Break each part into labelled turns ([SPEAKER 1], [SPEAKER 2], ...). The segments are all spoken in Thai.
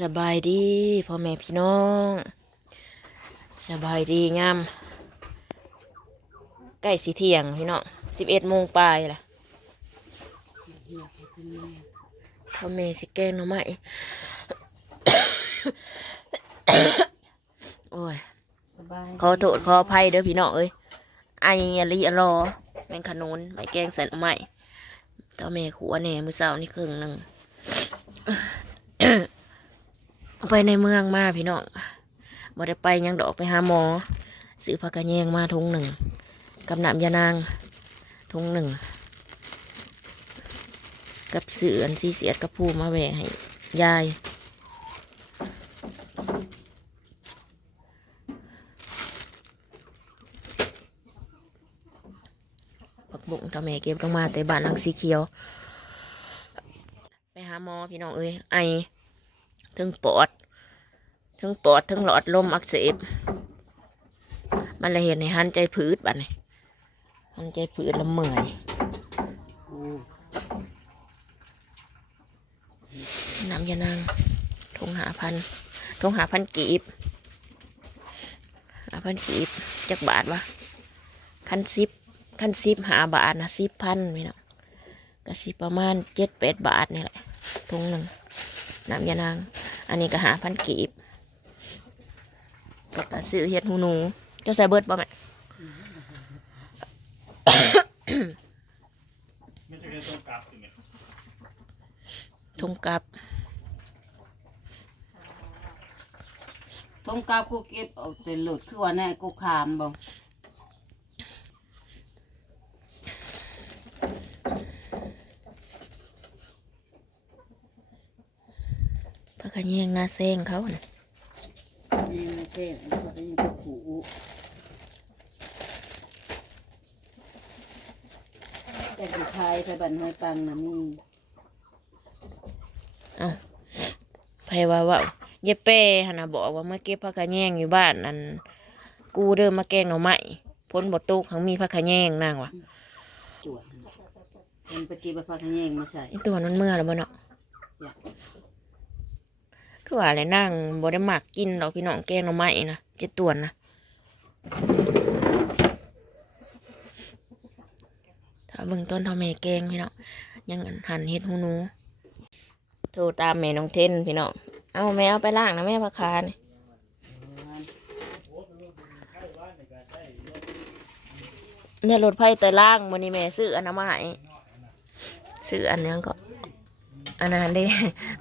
[SPEAKER 1] สบายดีพ่อแม่พี่น้อง สบายดีงามใกล้สีเที่ยงพี่น้องสิบเอ็ดโมงปลายล่ะพ่อแม่สิแกงหน่อไม้โอ้ย
[SPEAKER 2] สบาย
[SPEAKER 1] ขอโทษขออภัยเด้อพี่น้องเอ้ยไออะลีอะรอ แมงขนุนใบแกงใส่หน่อไม้เจ้าแม่ขัวแหน่มือเสานี่ครึ่งหนึ่ง ไปในเมืองมาพี่น้องบ่ได้ไปยังดอกไปหาหมอซื้อผักกระแยงมาทุงหนึ่งกับน้ำยานางทุงหนึ่งกับเสืออันซีเสียดกับผู้มาแหวให้ยายผักบุ้งทำแม่เก็บลงมาแต่บ้านหลังสีเขียว ไปหาหมอพี่น้องเอ้ยไอ ถึงปอดถึงปอดถึงหลอดลมอักเสบ มันเลยเห็นในหันใจพืดบัดนี้หันใจพืดล้วเมื่อยน้ำยานางทงหาพันทงหาพันกีบหาพันกีบจักบาทวะคันซิบคันซิบหาบาทนะสิบพันพี่น้องก็สิประมาณเจ็ดแปดบาทนี่แหละทงหนึ่งน้ำยานาง อันนี้ก็หาพันกีบแล้วก็ซื้อเห็ดหูหนูจะใส่เบิร์ดป่ะแม่
[SPEAKER 3] ไม่ใช่แค่ต้มกลับ
[SPEAKER 1] ทงกับ
[SPEAKER 2] กูเก็บเอาเป็นหลุดคือว่าแน่กูขามบ่
[SPEAKER 1] พระขะแยงห น้าเซ้งเขาน่ะ
[SPEAKER 2] นี่ไม่ใช่อันนี้ก็ยังจะขู่แต่กูขายไปบันห้อยปังนะมี
[SPEAKER 1] ไพว่าว่าเยเป้หนนะบอกว่าเมื่อเก็บพระขะแยงอยู่บ้านนั่นกูเดิมมาแกงหน่อไม้พ้นบทตุกทั้งมีพระขะแยงนางวะ
[SPEAKER 2] จวดมันไปเก็บไปพักแยงมาใส่
[SPEAKER 1] ไอตัวนั้นเมื่อแล้วบ่เนาะ
[SPEAKER 2] จ้ะ
[SPEAKER 1] คือว่าอะไรนั่งบ่ได้หมักกินดอกพี่น้องแกงหน่อไม้นะเจ็ดตัวนะถ้าเบิ่งต้นเท่าแม่แกงพี่น้องยังหันเห็ดหูหนูโทรตามแม่น้องเทนพี่น้องเอาแม่เอาไปล่างนะแม่พะคานี่เนี่ยรถไฟเตยล่างวันนี้แม่ซื้ออันน้ำมาให้ซื้ออันนี้ก็ อันนั้นเด้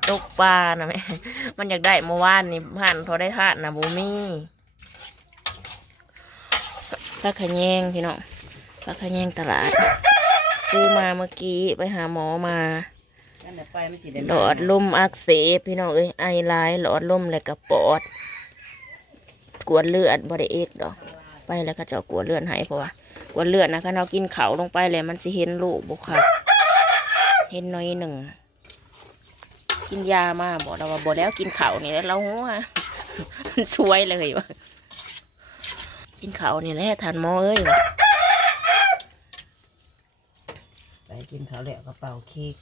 [SPEAKER 1] ตกปลานะแม่มันอยากได้เมื่อวานนี่ผ่านเขาได้ทานนะบูมี่ปลาขะแยงพี่น้องปลาขะแยงตลาด ซื้อมาเมื่อกี้ไปหาหมอมา
[SPEAKER 2] นั่นแหละไปไม่สิได้
[SPEAKER 1] หลอดลมอักเสบพี่น้องเอ้ยไอร้ายหลอดลมแล้วก็ปอด กวดเลือดบริเอกดอก ไปแล้วก็เจะกวดเลือดให้เพราะว่ากวดเลือดนะคันเรากินเขาวลงไปเลยมันสิเห็นลูกบุค่ะเห็นน้อยหนึ่ง กินยามาบอกเราว่าบอกแล้วกินเขาวนี่แล้วเราหัวมันช่วยเลยวะกินเขาวนี่แหละทานหมอเอ้ยวะ
[SPEAKER 2] ไปกินข้าวแล้วก็เป่าเค้ก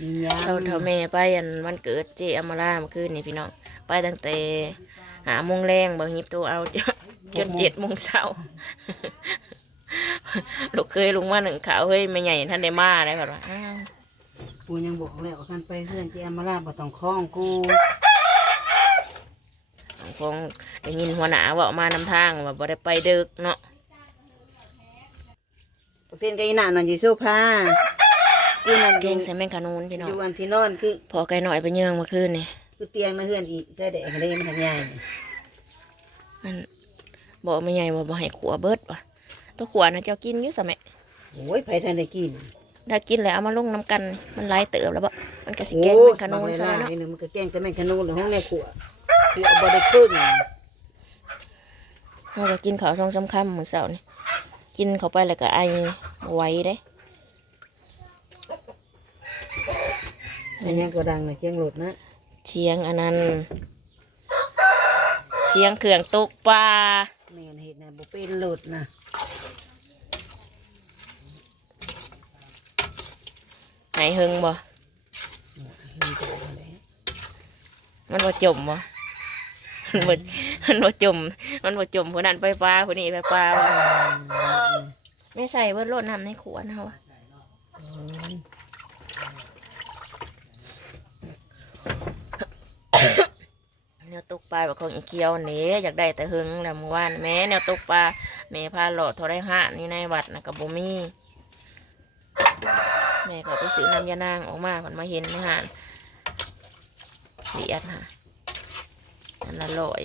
[SPEAKER 2] มียา
[SPEAKER 1] เท่าเท่าแม่ไปอันวันเกิดเจอมาล่าเมื่อคืนนี่พี่น้องไปตั้งแต่หาโมงแรงบางฮิบตัวเอาจนจนเจ็ดโมงเช้าลูกเคยลุงมาหนึ่งขาวเฮ้ยไม่ใหญ่ท่านได้มาได้แบบว่า อ้าว
[SPEAKER 2] กูยังบอกแล้วกันไปเพื่อนเจอามาลาบ่ต้องคล้องกู
[SPEAKER 1] คงได้ยินหัวหน้าเว่ามานำทางว่าบ่ได้ไปดึกเนาะ
[SPEAKER 2] เต้นกับอีหน่านันจิโซพากูนั่นอ
[SPEAKER 1] เก่
[SPEAKER 2] ยู่
[SPEAKER 1] งใส่แมงกะนูนพี่น้อ
[SPEAKER 2] องยู่วันที่นอนคือ
[SPEAKER 1] พอไกลหน่อยไปเยืองเมื่อคืนนี่
[SPEAKER 2] คือเตียงนะเพื่อนอีใส่แดกอะไรมันทำใหญ่
[SPEAKER 1] มันบอกไม่ใหญ่ว่าบ่ให้ขัวเบิดว่ะตัวขัวนะเจ้ากินอยู่สมัย
[SPEAKER 2] โอ้ยไผทันได้กิน
[SPEAKER 1] ถ้ากินแล้วเอามาลงน้ำกันมันหลายเติบแล้วบ่มันก็สิ
[SPEAKER 2] โอ้
[SPEAKER 1] แกง
[SPEAKER 2] ย
[SPEAKER 1] แมงกะนูน
[SPEAKER 2] บางเว
[SPEAKER 1] ซะ
[SPEAKER 2] ลา
[SPEAKER 1] เนาะ
[SPEAKER 2] ไอ้หนึ่งมันก็แกล้งแต่แม่งขนุนหรือห้องในขวดคือเอาบ่ได้ครึ่ง
[SPEAKER 1] เราก็กินข้าวสองสามคำมื้อเช้านี่กินเข้าไปแล้วก็ไอบ่ไหวเด้
[SPEAKER 2] อันนี้ก็ดังนะเสียงหลุดนะ
[SPEAKER 1] เชียงอันนั้นเชียงเครื่องตกปลา
[SPEAKER 2] แม่นเห็ดนะบ่เป็นหลุดนะ
[SPEAKER 1] ไหนหึงบ่มันบ่จมวะมันบ่มันบ่จม มันบ่จมผู้นั้นไปปลาผู้นี้ไปปลาไม่ใส่เบิดโลดน้ำในขวดนะวะแนวตกปลาแบบของอีเกียวนี่อยากได้แต่หึงแล้วเมื่อวานแม่แนวตกปลาแม่พาหลอดทรได้ห้านี่ในวัดนะกับบ่มี แม่ก็ไปซื้อน้ำยานางออกมาผนมาเห็นในห้านเบียดฮะอันละร้อย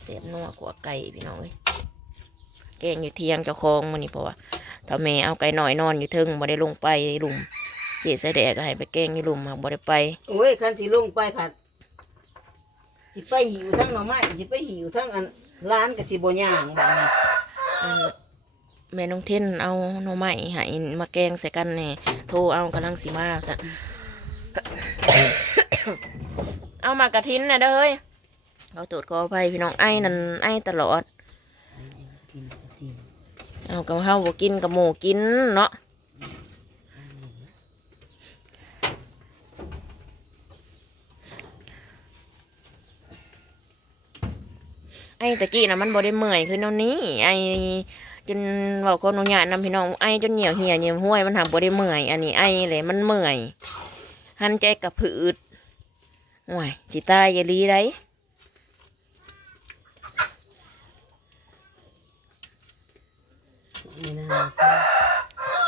[SPEAKER 1] เสียบนัวกว่าไก่พี่น้องเอ้ยแกงอยู่เทียงเจ้าของมันนี่เพราะว่าถ้าแม่เอาไก่หน่อยนอนอยู่เทึงบ่ได้ลงไปหลุมเจ๊ใส่แดกก็ให้ไปแกงอยู่หลุมมาบ่ได้ไป
[SPEAKER 2] โอ้ยคันสิลงไปผัดสิไปหิวทั้งหน่อไม้สิไปหิวทั้งอันร้านกับสิบ่ย่างบ่นี้
[SPEAKER 1] อัน แม่น้องเทนเอาหน่อไม้ให้มาแกงใส่กันแหน่โทรเอากำลังสิมาจ้ะเอามากระทินนะเด้อเฮ้ยเอาตรวจขออภัยพี่น้องไอ้นั่นไอ้ตลอด เอากับเฮาบ่กินกับหมูกินเนาะไอ้ตะกี้นะมันบ่ได้เมื่อยคือแนนี้ ไอ้ จนเว้าคนอนุญาตนำพี่น้องไอ้จนเหี่ยวเหี่ยวเหี่ยวห้วยมันหักบ่ได้เมื่อย อันนี้ไอ้เลยมันเมื่อย หันใจกับผืดห่วยสิตายอย่าลีได้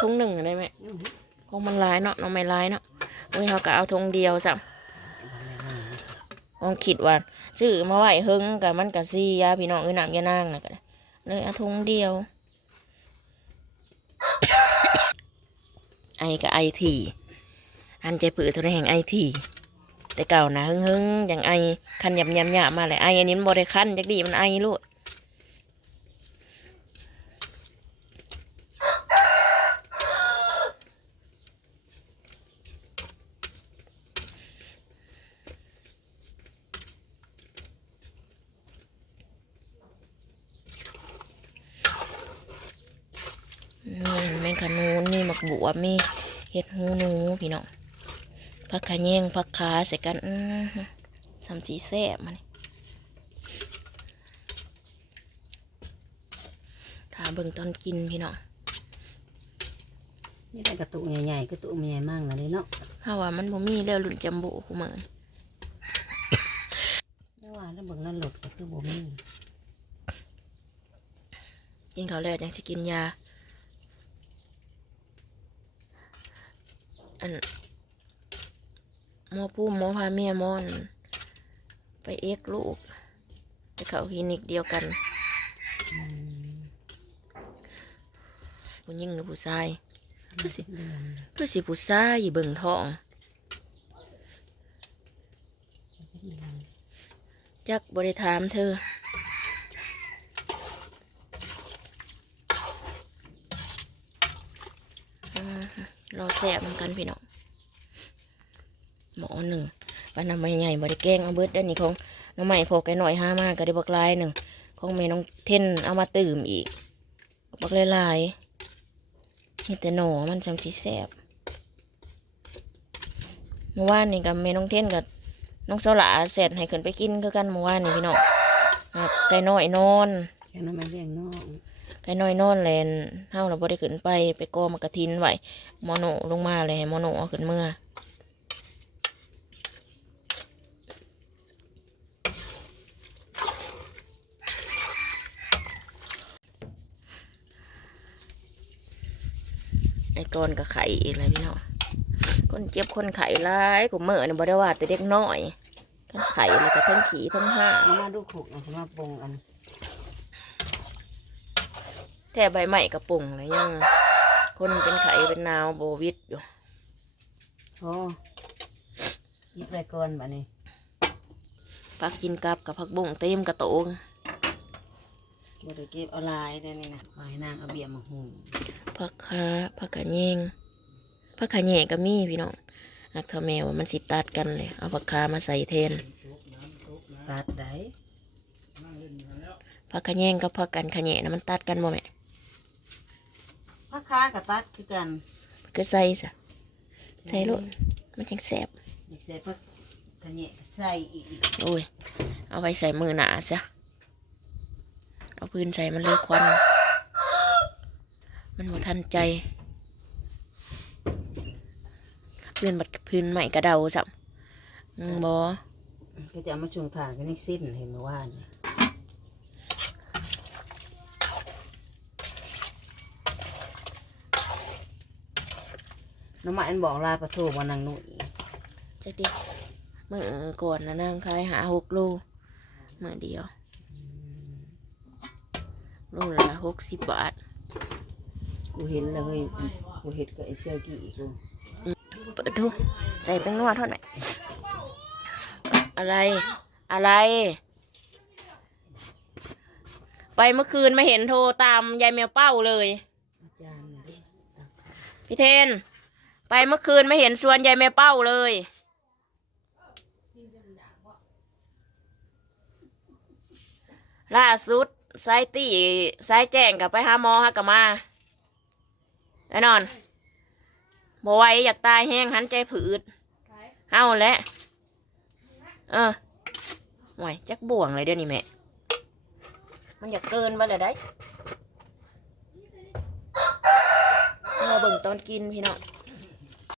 [SPEAKER 1] ทุ่งหนึ่งได้ไหมคงมันหลายเนาะน้องไม่หลายเนาะโอ้ยเขาก็เอาทงเดียวสัลองคิดว่าซื้อมาไหวเฮงกับมันกับซียาพี่น้องเอ้ยน้ำยานางนะก็เลยเอาทงเดียว ไอกับไอทีอันใจผือเท่าไรแห่งไอทีแต่เก่านะ ฮึ่งๆอย่างไอคันยำยำยำมาเลยไออันนี้มันบริคันจักดีมันไอลูก มีแมงขนูนมีหมัก บัวมีเห็ดหูหนูพี่น้องผักขะแยงผักขาใส่กันอื้อหือสามสีแซ่บมานี่ถาเบิ่งตอนกินพี่น้อง
[SPEAKER 2] นี่เป็นกระตุกใหญ่ๆกระตุกใหญ่มากนะเนาะ
[SPEAKER 1] ถ้าว่ามันบ่มีแล้วรุ่นจัมโบ้คุเหมือน
[SPEAKER 2] แต่ว่าแล้วเบิ่งนั่นหลดก็คือบ่มี
[SPEAKER 1] กินข้าวแล้วยังสิกินยา อันหมอผู้หมอพาเมียมอน ไปเอ็กลูก ไปเข้าคลินิกเดียวกันผู้หญิงหรือผู้ชายคือสิคือสิผู้ชายเบิ่งท้อง จักบริถามเธอม รอแสบเหมือนกันพี่น้องหมอหนึ่งปานน้ำไม่ใหญ่บริแกงเอาเบิดด้านนี้ของน้องใหม่พอแกหน่อยห้ามากก็ได้บักลายหนึ่งของแม่น้องเท่นเอามาตื่มอีกบักลายๆนี่แต่หนอมันจำสีแสบเมื่อวานนี่กับแม่น้องเท่นกับน้องเสาหลาเสร็จให้ขึ้นไปกินคือกันเมื่อวานนี่พี่น้องไก่น้อยนอน
[SPEAKER 2] แค่นั้นมาเลี้ยงนอก
[SPEAKER 1] ไก่น้อยนอนแลนเฮาเราบ่ได้ขึ้นไปไปกอมากระทินไหวมโนลงมาเลยให้หมโนเอาขึ้นเมื่อไอ้กอนกับไข่อีกแล้วพี่น้องคนเจ็บคนไข่ร้ายกูเมื่อเนี่ยบ่ได้ว่าแต่เด็กน้อยทั้งไข่แล้วก็ทั้งขี่ทั้งห้า
[SPEAKER 2] มาดูขุกนะมาปรุงอัน
[SPEAKER 1] แท่ใบใหม่กระปุ่งเลยยัง คนเป็นไข่เป็นนาวโบวิดอยู่
[SPEAKER 2] โอ้ยิบไปก่อนบัดนี้
[SPEAKER 1] พักกินกับกับพักบุ้งเต็มกระโตง
[SPEAKER 2] บ่ได้เก็บเอาลายได้นี่นะขอให้นางเอาเบียร์มาหุง
[SPEAKER 1] พักขาพักกะแยงพักขาแยงก็มีพี่น้องนักเทาแมวมันสิตัดกันเลย เอาพักขามาใส่แทน
[SPEAKER 2] ตัดได้
[SPEAKER 1] พักขาแยงกับพักกันขาแยงนะมันตัดกันบ่แม่
[SPEAKER 2] พักค้ากับตัดคือกัน
[SPEAKER 1] ก็ใส่ซะใส่โลดมันจังแสบ
[SPEAKER 2] ออยากใส่ผักขะแหนใส่อีก
[SPEAKER 1] โอ้ยเอาไปใส่มือหนาซะเอาพื้นใส่มันเลยควัน มันบ่ทันใจพื้นบัดพื้นใหม่กระเดาจับอืมบอ
[SPEAKER 2] ก็จะเอามาชงทานกันนี่สิ้นเห็นเมื่อวานนี่ น้ำมันบอกลาประตูบนนางหนุ่ย
[SPEAKER 1] จะดิมือก่อนนะนางขายหาหกโลมือเดียวโลละหกสิบบาท
[SPEAKER 2] กูเห็นแล้วเฮ้ยกูเห็นกับไอ้เชี่ยวกี่กู
[SPEAKER 1] เปิดดูใส่แป้งนวดเท่าไหร่อะไร อะไร ไปเมื่อคืนไม่เห็นโทรตามยายแมวเป้าเลย
[SPEAKER 2] อาจารย์น่ะดิ
[SPEAKER 1] พี่เทน ไปเมื่อคืนไม่เห็นสวนยายแม่เป้าเลย ล่าสุดสายตีสายแจ้งกับไปหาหมอฮะกับมาแน่นอนบ่ไหวอยากตายแห้งหันใจผืดเอาและ เออห่วยจักบ่วงเลยเดี๋ยวนี้แม่ มันอยากเกินไปเลยได้เราเบิ่งตอนกินพี่น้อง